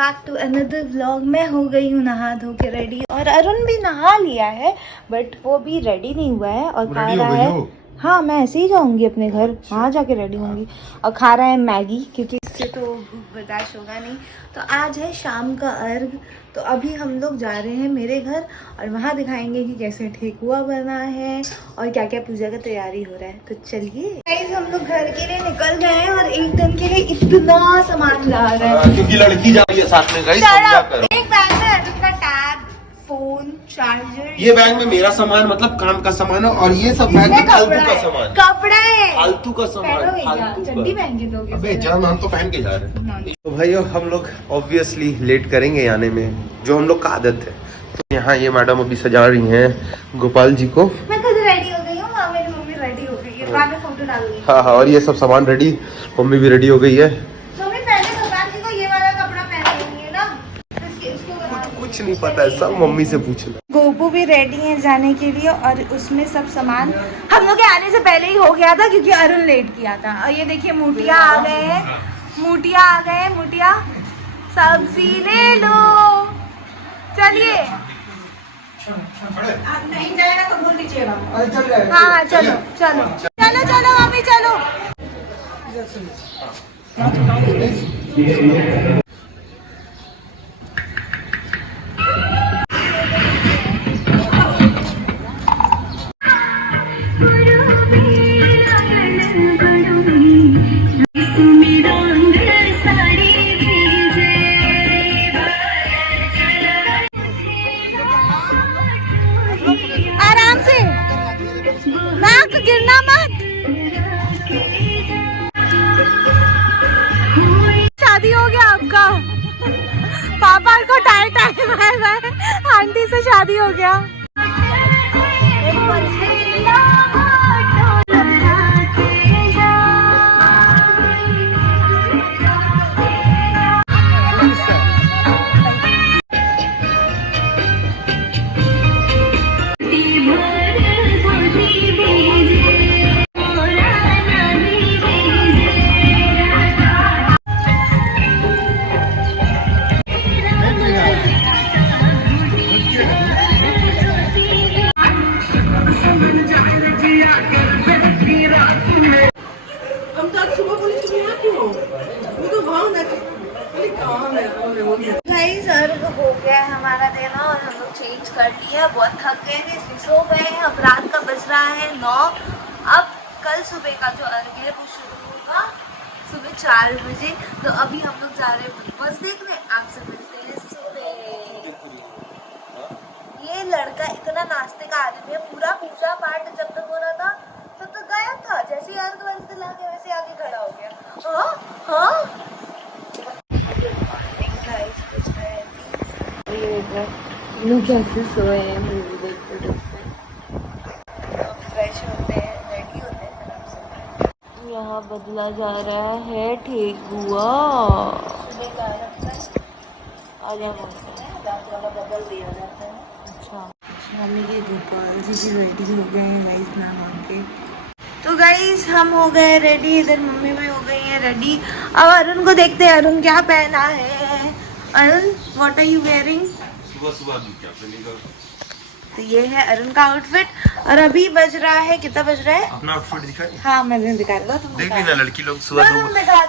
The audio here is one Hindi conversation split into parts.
Back to another vlog. मैं हो गई हूँ नहा धो के रेडी और अरुण भी नहा लिया है बट वो भी रेडी नहीं हुआ है और खा रहा है। हाँ मैं ऐसे ही जाऊंगी अपने घर, वहाँ जाके रेडी होंगी और खा रहा है मैगी क्योंकि इससे तो भूख बर्दाश्त होगा नहीं। तो आज है शाम का अर्घ, तो अभी हम लोग जा रहे हैं मेरे घर और वहाँ दिखाएंगे कि कैसे ठेकुआ बना है और क्या क्या पूजा का तैयारी हो रहा है। तो चलिए गाइस हम लोग घर के लिए निकल गए हैं और एक दिन के लिए इतना सामान ला रहे हैं क्योंकि लड़की जा रही है साथ में। गाइस एक बैग में अर्जुन का टैब, फोन, चार्जर, ये बैग में मेरा सामान मतलब काम का सामान है और ये सब बैग में फालतू का सामान, कपड़ा है, फालतू का सामान। चड्डी पहन के दोगे? अबे जान, हम तो पहन के जा रहे हैं। तो भाइयों हम लोग ऑब्वियसली लेट करेंगे आने में, जो हम लोग का आदत है। तो यहाँ ये मैडम अभी सजा रही हैं गोपाल जी को। मैं खुद रेडी हो गई हूँ, मेरी मम्मी रेडी हो गई है, बाद में फोटो डालूंगी। हाँ हाँ, और ये सब सामान रेडी, मम्मी भी रेडी हो गई है। मम्मी पहले भगवान जी को ये वाला कपड़ा पहनेंगे ना, कुछ नहीं पता है, सब मम्मी से पूछना। गोपू भी रेडी है जाने के लिए और उसमें सब सामान हम लोग के आने से पहले ही हो गया था क्योंकि अरुण लेट किया था। और ये देखिए मूटिया आ गए हैं, मूटिया आ गए हैं, मूटिया सब्जी ले लो। चलिए नहीं जाएगा तो भूल दीजिएगा। हाँ चलो चलो चलो चलो मम्मी चलो। आराम से, नाक गिरना मत। शादी हो गया आपका? पापा को टाइम टाइम आया, आंटी से शादी हो गया। गाइस अर्घ हो गया है हमारा देना और हम लोग चेंज कर लिया। बहुत थक गए थे इसलिए सो गए हैं। अब रात का बज रहा है 9। अब कल सुबह का जो अर्घ है वो शुरू होगा सुबह 4 बजे। तो अभी हम लोग जा रहे हैं बस देखने। आप सब मिलते हैं सुबह। ये लड़का इतना नाश्ते का आदमी है, पूरा पूजा पाठ जब तक हो रहा था तब तक गायब था। जैसे अर्घ वर्घ ला के वैसे आगे खड़ा हो गया। हाँ हाँ लोग कैसे सोए हैं, मूवी देखते फ्रेश होते हैं, रेडी होते हैं, फिर हम सोते हैं। यहाँ बदला जा रहा है ठेकुआ। सुबह का आ जा रात वाला बदल दिया जाता है। अच्छा मम्मी के गोपाल जी भी रेडी हो गए हैं गाइस नहा के। तो गाइस हम हो गए रेडी, इधर मम्मी भी हो गई है रेडी। अब अरुण को देखते हैं अरुण क्या पहना है। Arun what are you wearing? सुबह सुबह क्या पहनेगा? तो ये है अरुण का आउटफिट और अभी बज रहा है, कितना बज रहा है? अपना आउटफिट दिखाई। हाँ मैंने दिखा दिया। तुम देख भी ना, लड़की लोग सुबह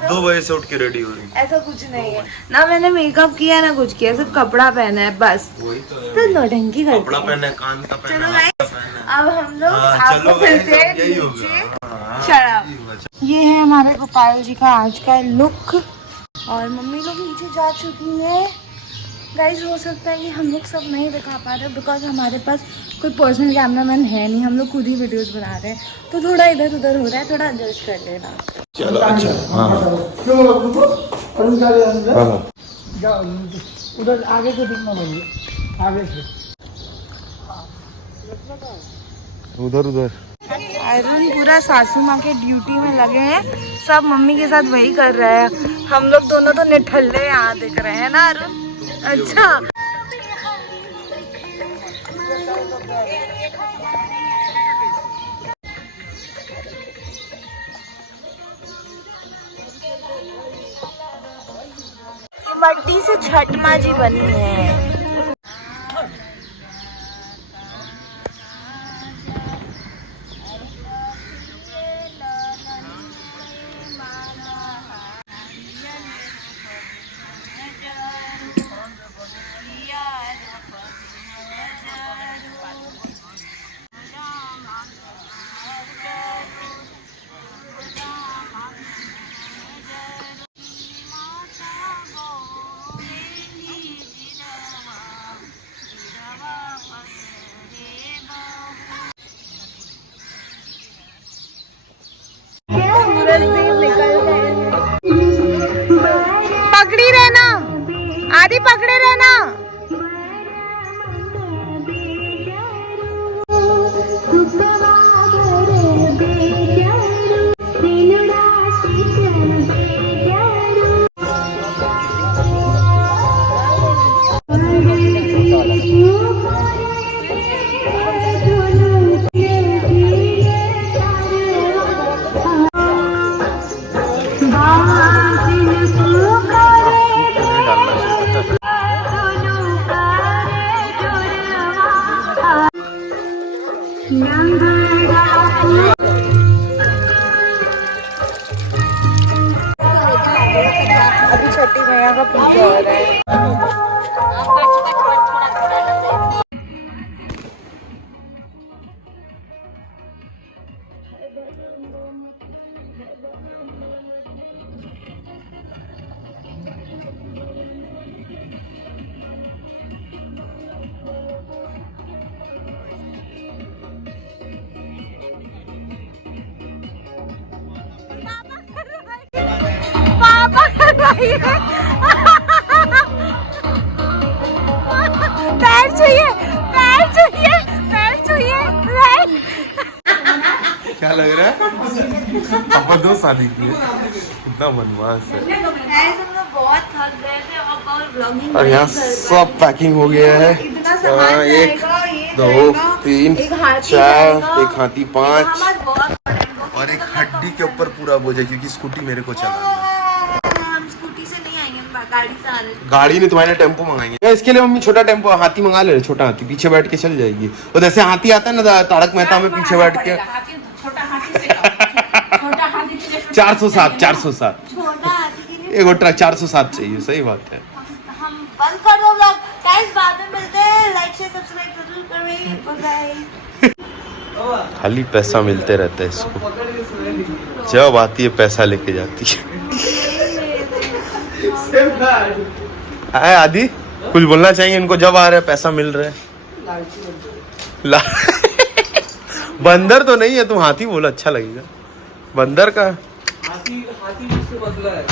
2 बजे से उठ के रेडी हो रही है। ऐसा कुछ नहीं है ना, मैंने मेकअप किया ना कुछ किया, सिर्फ कपड़ा पहना है बस। वही तो नौटंकी करते कपड़ा पहना है, कान का पहना चलो है। गाइस अब हम लोग चलो आपको मिलते हैं यही नीचे। होगा। शराब ये है हमारे गोपाल जी का आज का लुक और मम्मी लोग नीचे जा चुकी है। गाइस हो सकता है कि हम लोग सब नहीं दिखा पा रहे बिकॉज हमारे पास कोई पर्सनल कैमरामैन है नहीं, हम लोग खुद ही वीडियोस बना रहे हैं तो थोड़ा इधर उधर हो रहा है, थोड़ा एडजस्ट कर लेना। चलो अच्छा। हाँ उधर आगे से दिखना चाहिए, आगे से उधर उधर। अरुण पूरा सासू माँ के ड्यूटी में लगे हैं, सब मम्मी के साथ वही कर रहे हैं। हम लोग दोनों तो निठल्ले यहाँ दिख रहे हैं ना अरुण? अच्छा मिट्टी से छठ माँ जी बनी है। सूरज देव निकल गए हैं। पकड़ी रहना आदि, पकड़े रहना। अभी छठी मैया का पूजा हो रहा है। पापा कर रही है। पैर छुइए, पैर छुइए, पैर छुइए। क्या लग रहा है? अब 2 शादी की है, इतना बनवास है। हम लोग बहुत थक गए थे और ब्लॉगिंग और यहाँ सब पैकिंग हो गया है। इतना सामान 1 2 3 4, एक हाथी 5 और एक हड्डी के ऊपर पूरा बोझ है, क्योंकि स्कूटी मेरे को चलाना है। हम स्कूटी से नहीं आएंगे, हम गाड़ी से आ रहे हैं। गाड़ी नहीं, तुम्हारे टेम्पो मंगाएंगे। इसके लिए मम्मी छोटा टेम्पो हाथी मंगा ले, छोटा हाथी पीछे बैठ के चल जाएगी। और जैसे हाथी आता है ना तारक मेहता में, पीछे बैठ के 407 छोटा हाथी के लिए एक ट्रक 407 चाहिए। सही बात है। हम बंद कर दो व्लॉग गाइस, बाद में मिलते हैं। लाइक शेयर सब्सक्राइब जरूर करें। Bye bye. खाली पैसा मिलते रहता है इसको, जब आती है पैसा लेके जाती है। आए आदि कुछ बोलना चाहिए इनको, जब आ रहे हैं पैसा मिल रहा है। बंदर तो नहीं है, तुम हाथी बोलो अच्छा लगेगा। बंदर का हाथी मुझसे बदला है।